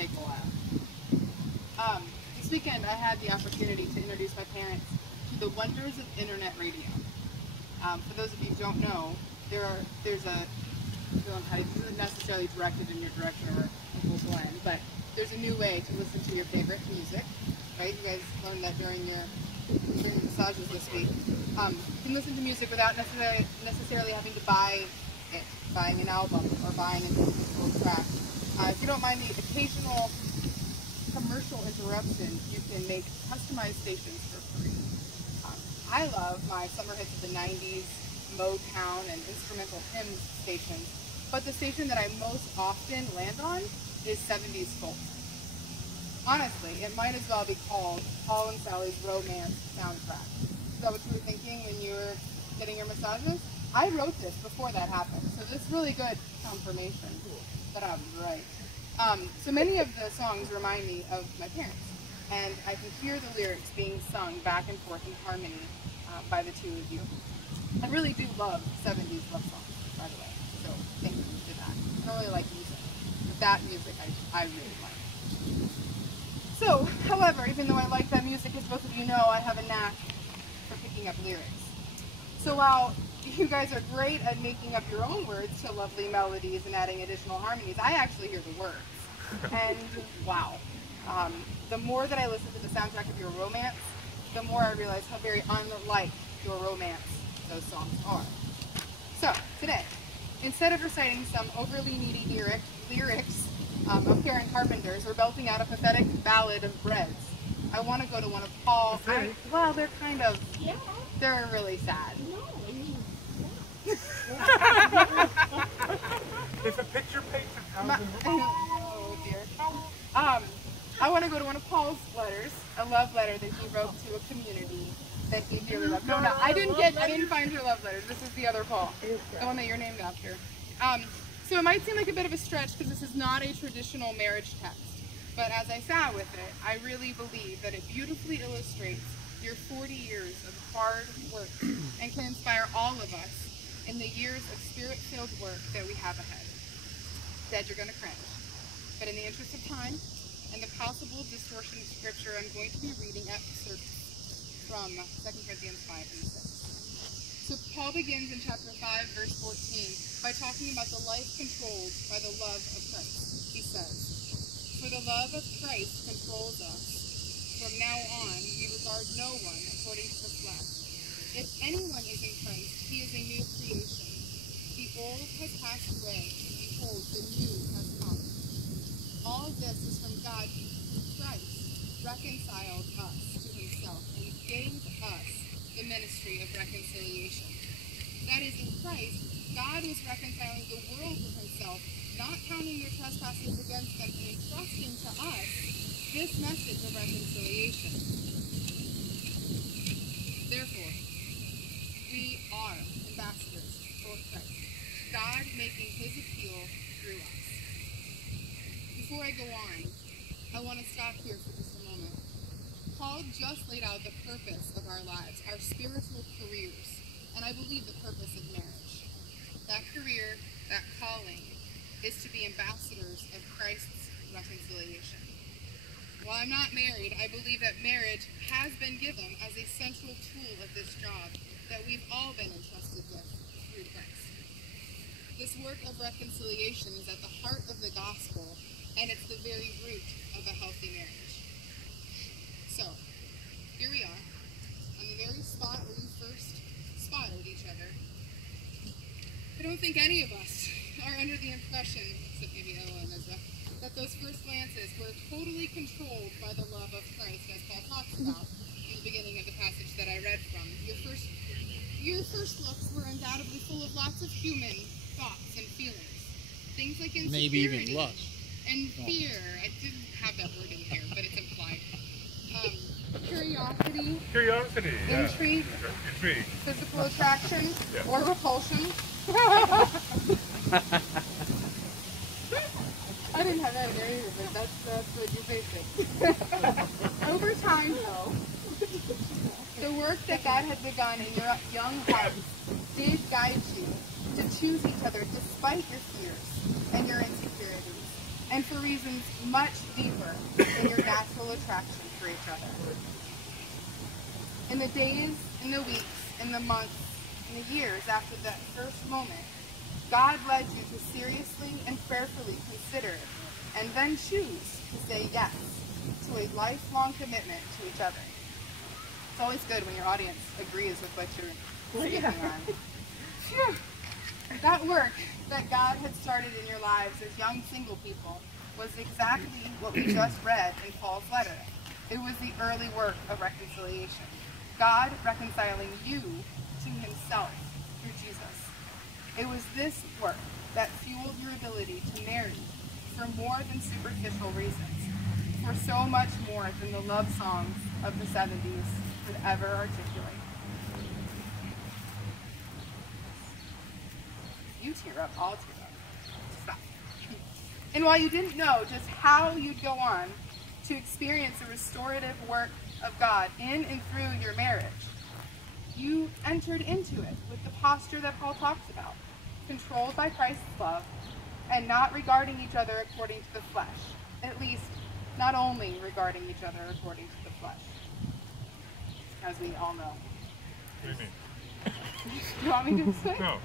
take a while. This weekend I had the opportunity to introduce my parents to the wonders of internet radio. For those of you who don't know, this isn't necessarily directed in your direction or a full blend, but there's a new way to listen to your favorite music, right? You guys learned that during your massages this week. You can listen to music without necessarily having to buying an album or buying an individual track. If you don't mind the occasional commercial interruption, you can make customized stations for free. I love my summer hits of the 90s, Motown, and instrumental hymns stations, but the station that I most often land on is 70s folk. Honestly, it might as well be called Paul and Sally's Romance Soundtrack. Is that what you were thinking when you were getting your massages? I wrote this before that happened, so this is really good confirmation that I was right. So many of the songs remind me of my parents, and I can hear the lyrics being sung back and forth in harmony by the two of you. I really do love 70s love songs, by the way, so thank you for that. I don't really like music, but that music I really like. So, however, even though I like that music, as both of you know, I have a knack for picking up lyrics. So while you guys are great at making up your own words to lovely melodies and adding additional harmonies, I actually hear the words. And wow, the more that I listen to the soundtrack of your romance, the more I realize how very unlike your romance those songs are. So today, instead of reciting some overly needy lyrics of Karen Carpenter's or belting out a pathetic ballad of breads, I want to go to one of Paul's. Well, they're kind of, they're really sad. It's a picture page of thousands. Oh dear. I want to go to one of Paul's letters, a love letter that he wrote to a community that he dearly loved. No, I didn't find your love letters. This is the other Paul, the one that you're named after. So it might seem like a bit of a stretch because this is not a traditional marriage text, but as I sat with it, I really believe that it beautifully illustrates your 40 years of hard work and can inspire all of us in the years of spirit-filled work that we have ahead. Dad, you're going to cringe, but in the interest of time and the possible distortion of scripture, I'm going to be reading excerpts from 2 Corinthians 5 and 6. So Paul begins in chapter 5, verse 14, by talking about the life controlled by the love of Christ. He says, "For the love of Christ controls us. From now on, we regard no one according to the flesh. If anyone is in Christ, he is a new creation. The old has passed away. Behold, the new has come." All this is from God, who Christ reconciled us to himself and gave us the ministry of reconciliation. That is, in Christ, God was reconciling the world to himself, not counting their trespasses against them, and entrusting to us this message of reconciliation. Therefore, we are ambassadors for Christ, God making his appeal through us. Before I go on, I want to stop here for just a moment. Paul just laid out the purpose of our lives, our spiritual careers, and I believe the purpose of marriage. That career, that calling, is to be ambassadors of Christ's reconciliation. While I'm not married, I believe that marriage has been given as a central tool of this job that we've all been entrusted with through Christ. This work of reconciliation is at the heart of the gospel, and it's the very root of a healthy marriage. So, here we are, on the very spot where we first spotted each other. I don't think any of us are under the impression, except maybe Ella and Ezra, that those first glances were totally controlled by the love of Christ, as Paul talks about in the beginning of the passage that I read from. Your first looks were undoubtedly full of lots of human thoughts and feelings. Things like insecurity. Maybe even lust. And fear. I didn't have that word in here, but it's implied. Curiosity. Curiosity, yeah. Intrigue. Intrigue. Physical attraction. Yeah. Or repulsion. I didn't have that in there either, but that's what you basic. Over time, though, the work that God had begun in your young hearts did guide you to choose each other despite your fears and your insecurities. and for reasons much deeper than your natural attraction for each other. In the days, in the weeks, in the months, in the years after that first moment, God led you to seriously and prayerfully consider and then choose to say yes to a lifelong commitment to each other. It's always good when your audience agrees with what you're speaking on. Phew. That work that God had started in your lives as young single people was exactly what we just read in Paul's letter. It was the early work of reconciliation. God reconciling you to himself through Jesus. It was this work that fueled your ability to marry for more than superficial reasons, for so much more than the love songs of the 70s could ever articulate. You tear up, I'll tear up. Stop. And while you didn't know just how you'd go on to experience the restorative work of God in and through your marriage, you entered into it with the posture that Paul talks about, controlled by Christ's love and not regarding each other according to the flesh, at least not only regarding each other according to the flesh, as we all know. What do you mean? You want me to explain? No.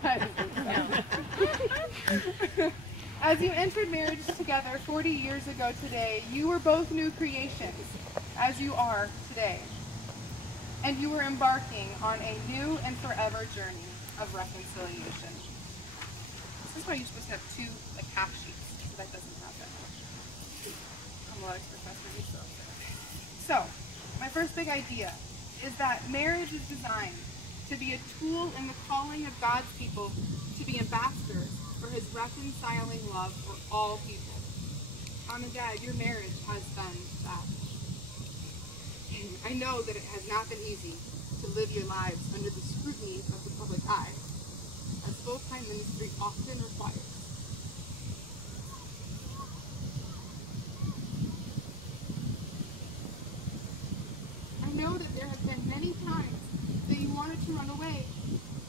As you entered marriage together 40 years ago today, you were both new creations, as you are today. And you were embarking on a new and forever journey of reconciliation. This is why you're supposed to have two half sheets, so that doesn't happen. Homiletics professor, you're so upset. So, my first big idea is that marriage is designed to be a tool in the calling of God's people to be ambassadors for his reconciling love for all people. Mom and Dad, your marriage has been that. I know that it has not been easy to live your lives under the scrutiny of the public eye, as full-time ministry often requires. I know that there have been many times that you wanted to run away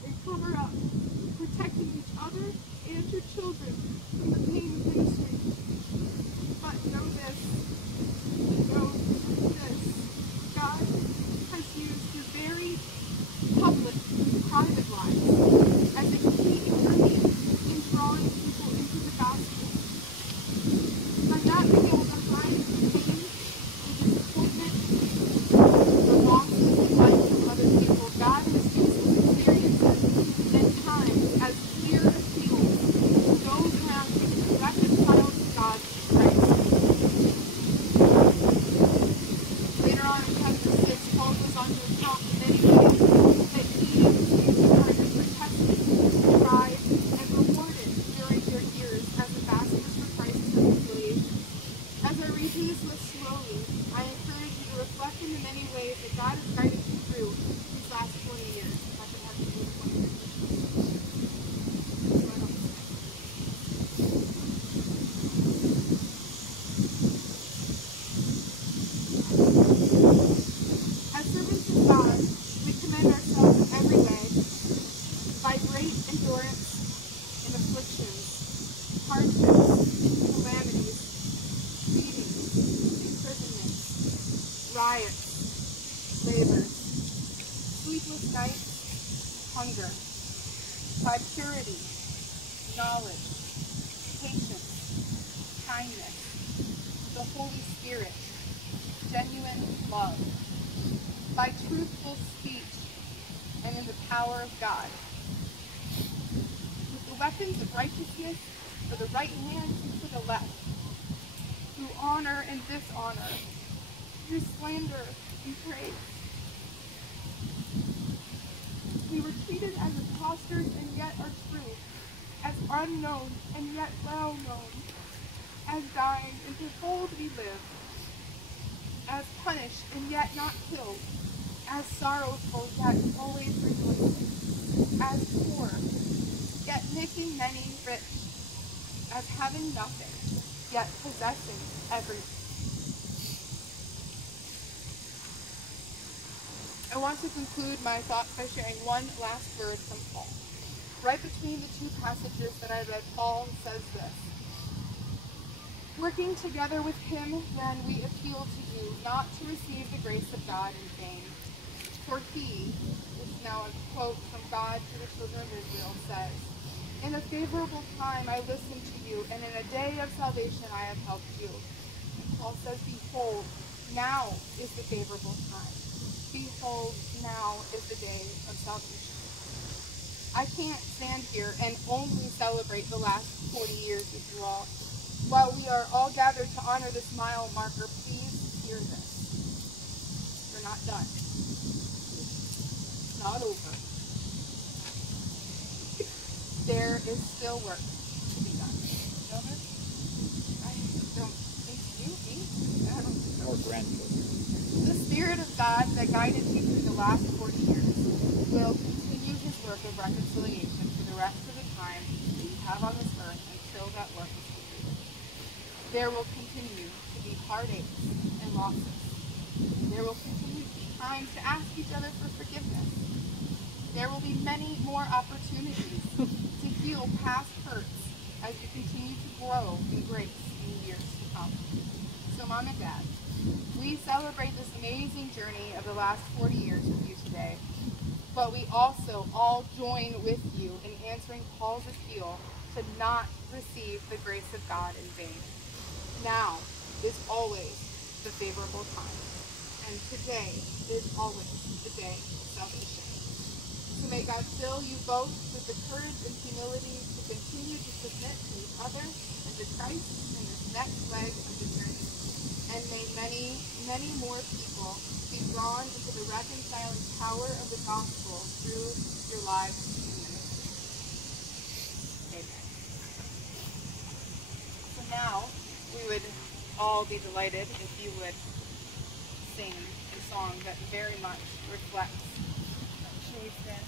and cover up, protecting each other and your children from the pain of ministry. But know this, God has used your very public and private lives as a key ingredient in drawing people into the gospel. By not being able to hide the pain, the disappointment, the loss of life from other people, God has used those experiences and times as clear appeals to those around you to be reconciled to God through Christ. Later on in chapter 6, Paul goes on to talk in many ways that he and his partners were tested, tried, and rewarded during their years as ambassadors for Christ's reconciliation. As I read through this list slowly, I encourage you to reflect in the many ways that God has guided you through these last 20 years. If I could have you do 20 years. As servants of God, we commend ourselves in every way by great endurance in afflictions, hardships, calamities, beatings, imprisonments, riots, labors, sleepless nights, hunger, by purity, knowledge, patience, kindness, the Holy Spirit, genuine love, by truthful speech, and in the power of God. With the weapons of righteousness for the right hand and for the left, through honor and dishonor, through slander and praise. We were treated as impostors and yet are true, as unknown and yet well known, as dying and behold we live, as punished and yet not killed, as sorrowful yet always rejoicing, as poor yet making many rich, as having nothing yet possessing everything. I want to conclude my thoughts by sharing one last word from Paul. Right between the two passages that I read, Paul says this: Working together with him, then, we appeal to you not to receive the grace of God in vain. For he, this is now a quote from God to the children of Israel, says, "In a favorable time I listened to you, and in a day of salvation I have helped you." And Paul says, "Behold, now is the favorable time. Behold, now is the day of salvation." I can't stand here and only celebrate the last 40 years with you all. While we are all gathered to honor this mile marker, please hear this. We're not done. It's not over. There is still work to be done. Children? I don't think you, me? I don't think so. Or grandchildren. The Spirit of God that guided you through the last 40 years will continue his work of reconciliation for the rest of the time that you have on this earth until that work is completed. There will continue to be heartaches and losses. There will continue to be times to ask each other for forgiveness. There will be many more opportunities to heal past hurts as you continue to grow in grace in the years to come. So, Mom and Dad, we celebrate this amazing journey of the last 40 years with you today, but we also all join with you in answering Paul's appeal to not receive the grace of God in vain. Now is always the favorable time, and today is always the day of salvation. So may God fill you both with the courage and humility to continue to submit to each other and to Christ in this next leg of the journey. And may many, many more people be drawn into the reconciling power of the gospel through your lives and ministry. Amen. So now, we would all be delighted if you would sing a song that very much reflects. Should we stand?